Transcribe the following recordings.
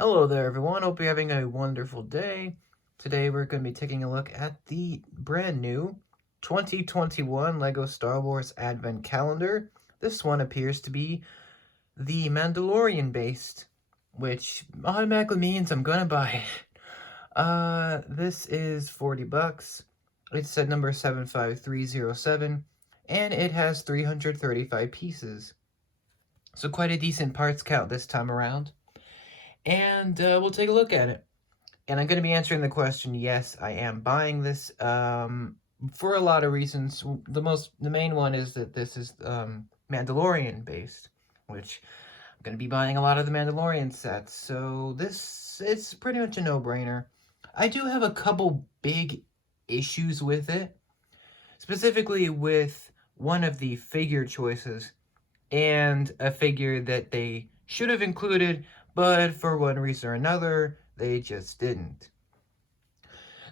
Hello there, everyone. Hope you're having a wonderful day. Today, we're going to be taking a look at the brand new 2021 LEGO Star Wars Advent Calendar. This one appears to be the Mandalorian based, which automatically means I'm going to buy it. This is 40 bucks. It's set number 75307, and it has 335 pieces. So, quite a decent parts count this time around. And we'll take a look at it. And I'm going to be answering the question, yes, I am buying this for a lot of reasons. The main one is that this is Mandalorian based, which I'm going to be buying a lot of the Mandalorian sets. So it's pretty much a no-brainer. I do have a couple big issues with it, specifically with one of the figure choices and a figure that they should have included, but for one reason or another, they just didn't.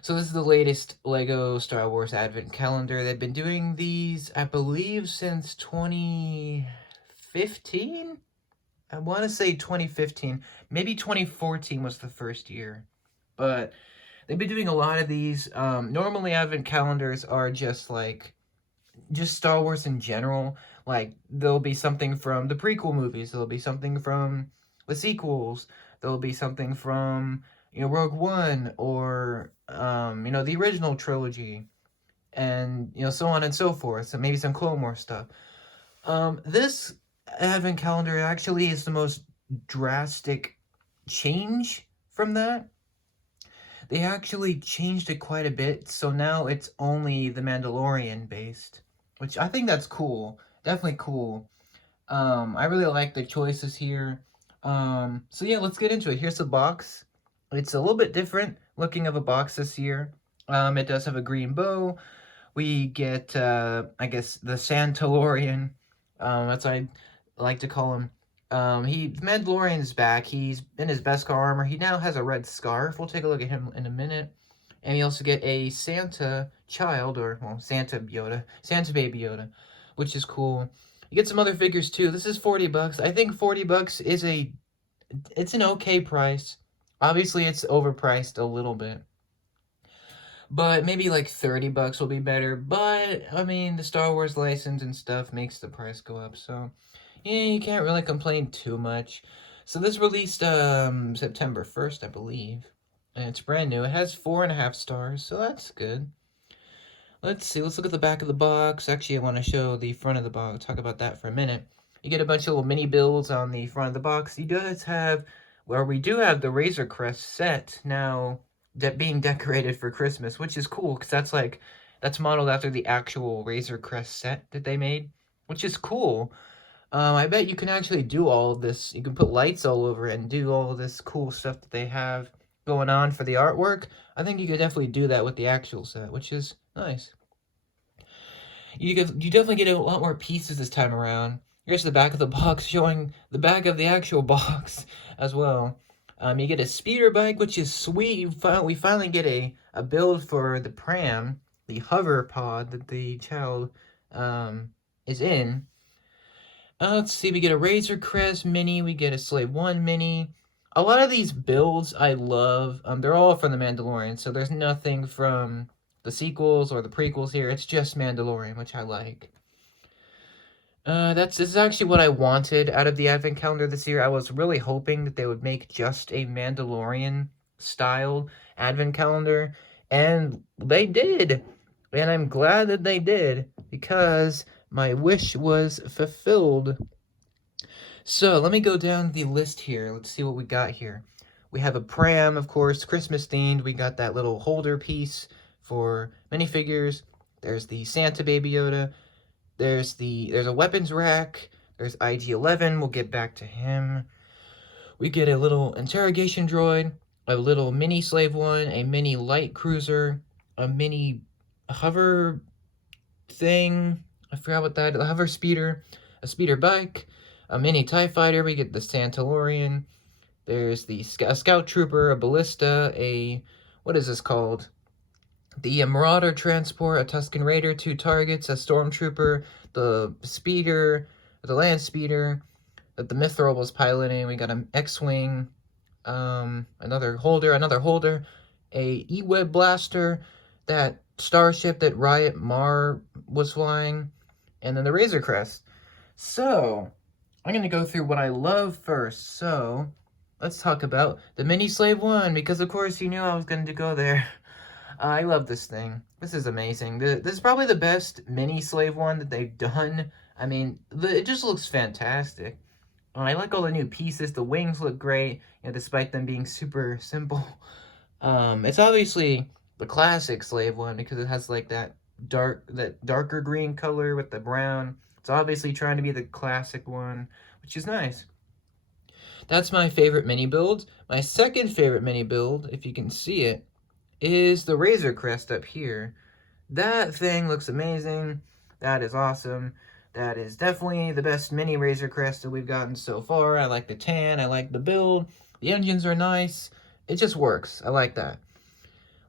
So this is the latest LEGO Star Wars Advent Calendar. They've been doing these, I believe, since 2015? I want to say 2015. Maybe 2014 was the first year. But they've been doing a lot of these. Normally, Advent Calendars are just Star Wars in general. Like, there'll be something from the prequel movies. There'll be something from the sequels. There'll be something from, Rogue One or, the original trilogy. And, so on and so forth. So maybe some Clone Wars stuff. This Advent Calendar actually is the most drastic change from that. They actually changed it quite a bit, so now it's only the Mandalorian based, which I think that's cool. Definitely cool. I really like the choices here. So yeah, let's get into it. Here's the box. It's a little bit different looking of a box this year. It does have a green bow. We get, I guess, the Santalorian. That's what I like to call him. Mandalorian's back. He's in his Beskar armor. He now has a red scarf. We'll take a look at him in a minute. And we also get a Santa child, or, well, Santa Yoda. Santa Baby Yoda, which is cool. You get some other figures, too. This is 40 bucks. I think 40 bucks is it's an okay price. Obviously, it's overpriced a little bit. But maybe like 30 bucks will be better. But, I mean, the Star Wars license and stuff makes the price go up, so yeah, you can't really complain too much. So this released September 1st, I believe. And it's brand new. It has 4.5 stars, so that's good. Let's see, let's look at the back of the box. Actually, I want to show the front of the box. Talk about that for a minute. You get a bunch of little mini builds on the front of the box. We do have the Razor Crest set now being decorated for Christmas, which is cool, because that's modeled after the actual Razor Crest set that they made, which is cool. I bet you can actually do all of this. You can put lights all over it and do all of this cool stuff that they have going on for the artwork. I think you could definitely do that with the actual set, which is nice. You definitely get a lot more pieces this time around. Here's the back of the box showing the back of the actual box as well. You get a speeder bike, which is sweet. We finally get a build for the pram, the hover pod that the child is in. Let's see, we get a Razor Crest mini, we get a Sleigh 1 mini. A lot of these builds I love. They're all from The Mandalorian, so there's nothing from the sequels or the prequels here. It's just Mandalorian, which I like. This is actually what I wanted out of the Advent Calendar this year. I was really hoping that they would make just a Mandalorian-style Advent Calendar, and they did. And I'm glad that they did, because my wish was fulfilled. So, let me go down the list here. Let's see what we got here. We have a pram, of course, Christmas themed. We got that little holder piece for minifigures. There's the Santa Baby Yoda. There's a weapons rack. There's IG-11. We'll get back to him. We get a little interrogation droid, a little mini Slave 1, a mini light cruiser, a mini hover thing. I forgot what that. A hover speeder, a speeder bike, a mini TIE fighter. We get the Santalorian. There's the Scout Trooper, a ballista, what is this called? The Marauder transport, a Tusken Raider, 2 targets, a Stormtrooper, the speeder, the land speeder that the Mithril was piloting. We got an X-Wing, another holder, a E-Web blaster, that starship that Riot Mar was flying, and then the Razor Crest. So, I'm going to go through what I love first. So, let's talk about the Mini Slave 1, because of course you knew I was going to go there. I love this thing. This is amazing. This is probably the best Mini Slave 1 that they've done. I mean, it just looks fantastic. I like all the new pieces. The wings look great, despite them being super simple. It's obviously the classic Slave 1 because it has like that darker green color with the brown. It's obviously trying to be the classic one, which is nice. That's my favorite mini build. My second favorite mini build, if you can see it, is the Razor Crest up here. That thing looks amazing. That is awesome. That is definitely the best mini Razor Crest that we've gotten so far. I like the tan. I like the build. The engines are nice. It just works. I like that.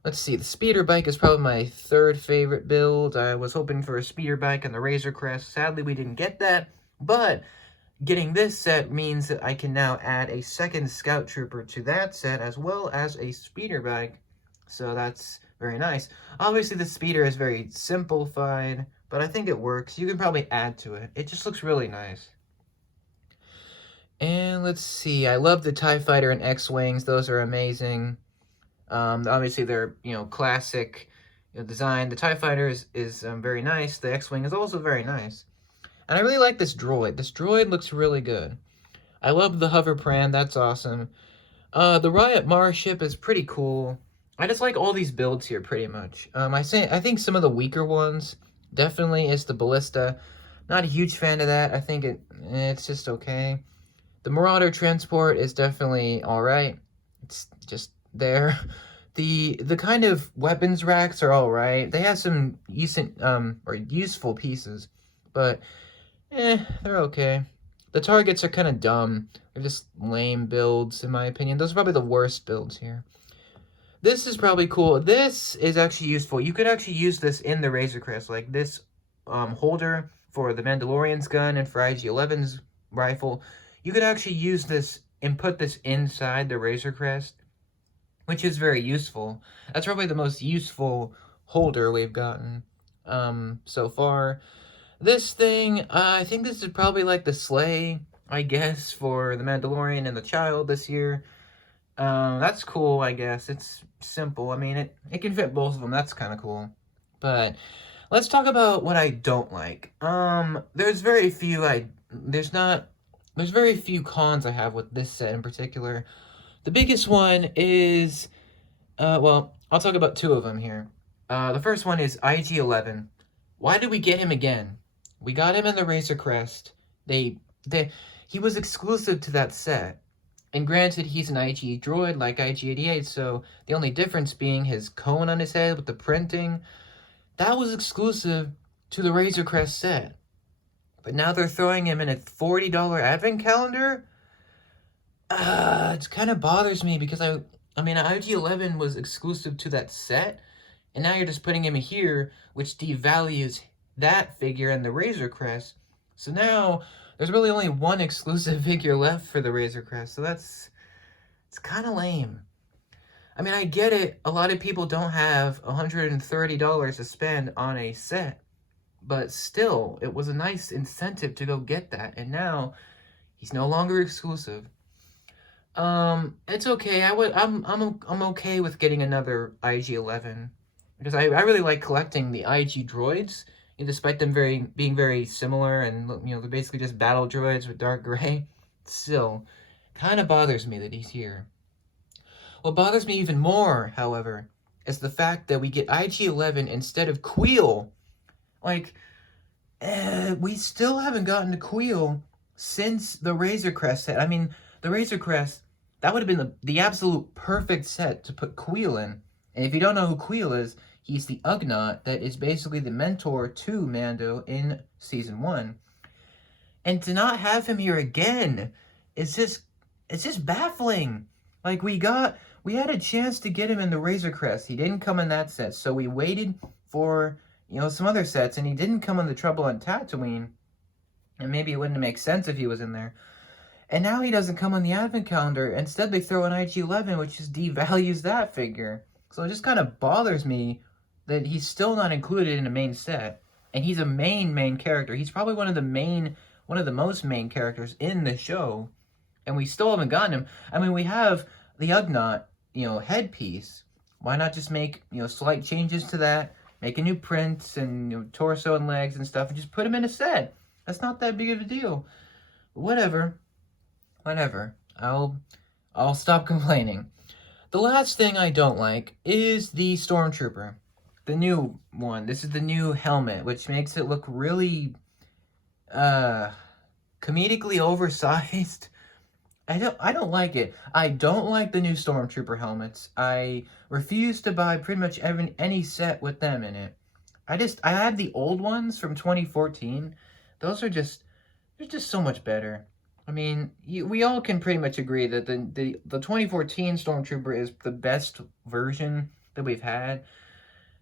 Let's see. The speeder bike is probably my third favorite build. I was hoping for a speeder bike and the Razor Crest. Sadly, we didn't get that. But getting this set means that I can now add a second Scout Trooper to that set as well as a speeder bike. So that's very nice. Obviously, the speeder is very simplified, but I think it works. You can probably add to it. It just looks really nice. And let's see. I love the TIE Fighter and X-Wings. Those are amazing. Obviously, they're, classic design. The TIE Fighter is very nice. The X-Wing is also very nice. And I really like this droid. This droid looks really good. I love the hover pran. That's awesome. The Riot Mars ship is pretty cool. I just like all these builds here pretty much. I think some of the weaker ones definitely is the Ballista. Not a huge fan of that. I think it's just okay. The Marauder transport is definitely all right. It's just there. The kind of weapons racks are all right. They have some decent or useful pieces, but they're okay. The targets are kind of dumb. They're just lame builds, in my opinion. Those are probably the worst builds here. This is probably cool. This is actually useful. You could actually use this in the Razor Crest, like this holder for the Mandalorian's gun and for IG-11's rifle. You could actually use this and put this inside the Razor Crest, which is very useful. That's probably the most useful holder we've gotten so far. This thing, I think this is probably like the Sleigh, I guess, for the Mandalorian and the Child this year. That's cool, I guess. It's simple. I mean, it can fit both of them. That's kind of cool. But let's talk about what I don't like. There's very few cons I have with this set in particular. The biggest one is, well, I'll talk about two of them here. The first one is IG-11. Why did we get him again? We got him in the Razor Crest. He was exclusive to that set. And granted, he's an IG droid like IG-88, so the only difference being his cone on his head with the printing. That was exclusive to the Razor Crest set. But now they're throwing him in a $40 advent calendar? It kind of bothers me because I mean, IG-11 was exclusive to that set, and now you're just putting him here, which devalues that figure and the Razor Crest. So now there's really only one exclusive figure left for the Razor Crest, so it's kind of lame. I mean, I get it. A lot of people don't have $130 to spend on a set, but still, it was a nice incentive to go get that, and now he's no longer exclusive. It's okay. I'm okay with getting another IG-11 because I really like collecting the IG droids, despite them being very similar and they're basically just battle droids with dark gray. Still, kind of bothers me that he's here. What bothers me even more, however, is the fact that we get IG-11 instead of Queel. Like, we still haven't gotten to Queel since the Razor Crest set. I mean, the Razor Crest, that would have been the absolute perfect set to put Queel in. And if you don't know who Queel is, he's the Ugnaught that is basically the mentor to Mando in Season 1. And to not have him here again it's just baffling. Like, we had a chance to get him in the Razor Crest. He didn't come in that set, so we waited for, some other sets, and he didn't come in the Trouble on Tatooine. And maybe it wouldn't make sense if he was in there. And now he doesn't come on the advent calendar. Instead, they throw an IG-11, which just devalues that figure. So it just kind of bothers me that he's still not included in the main set. And he's a main character. He's probably one of the most main characters in the show. And we still haven't gotten him. I mean, we have the Ugnaught, headpiece. Why not just make, slight changes to that? Make a new print and torso and legs and stuff and just put him in a set. That's not that big of a deal. Whatever. I'll stop complaining. The last thing I don't like is the Stormtrooper. The new one. This is the new helmet, which makes it look really comedically oversized. I don't like it. I don't like the new Stormtrooper helmets. I refuse to buy pretty much any set with them in it. I had the old ones from 2014. Those are they're just so much better. I mean, we all can pretty much agree that the 2014 Stormtrooper is the best version that we've had.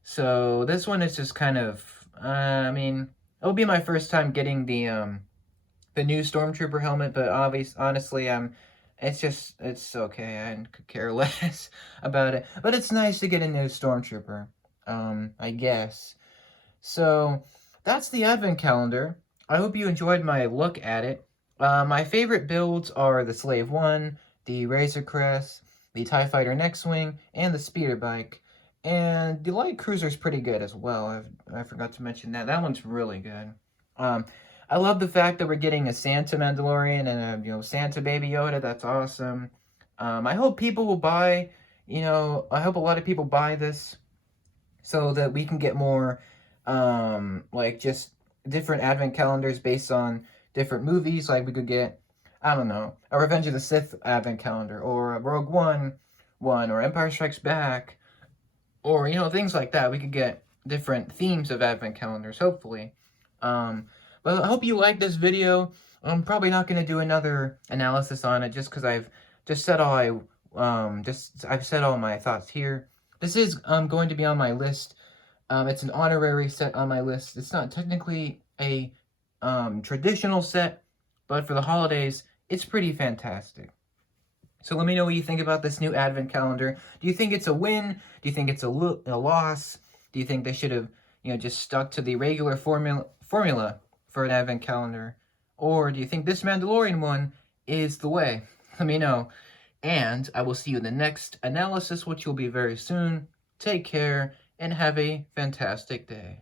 So this one is just kind of, I mean, it'll be my first time getting the new Stormtrooper helmet, but honestly, it's okay. I could care less about it. But it's nice to get a new Stormtrooper, I guess. So that's the advent calendar. I hope you enjoyed my look at it. My favorite builds are the Sleigh 1, the Razor Crest, the TIE Fighter XWing, and the Speeder Bike. And the Light Cruiser's pretty good as well. I forgot to mention that. That one's really good. I love the fact that we're getting a Santa Mandalorian and a Santa Baby Yoda. That's awesome. I hope people will buy. I hope a lot of people buy this so that we can get more, like just different advent calendars based on different movies. Like we could get, I don't know, a Revenge of the Sith advent calendar, or a Rogue One, or Empire Strikes Back, or things like that. We could get different themes of advent calendars, hopefully. But I hope you like this video. I'm probably not going to do another analysis on it just because I've said all I've said all my thoughts here. This is going to be on my list. It's an honorary set on my list. It's not technically a traditional set, but for the holidays, it's pretty fantastic. So let me know what you think about this new advent calendar. Do you think it's a win? Do you think it's a loss? Do you think they should have, just stuck to the regular formula for an advent calendar? Or do you think this Mandalorian one is the way? Let me know. And I will see you in the next analysis, which will be very soon. Take care and have a fantastic day.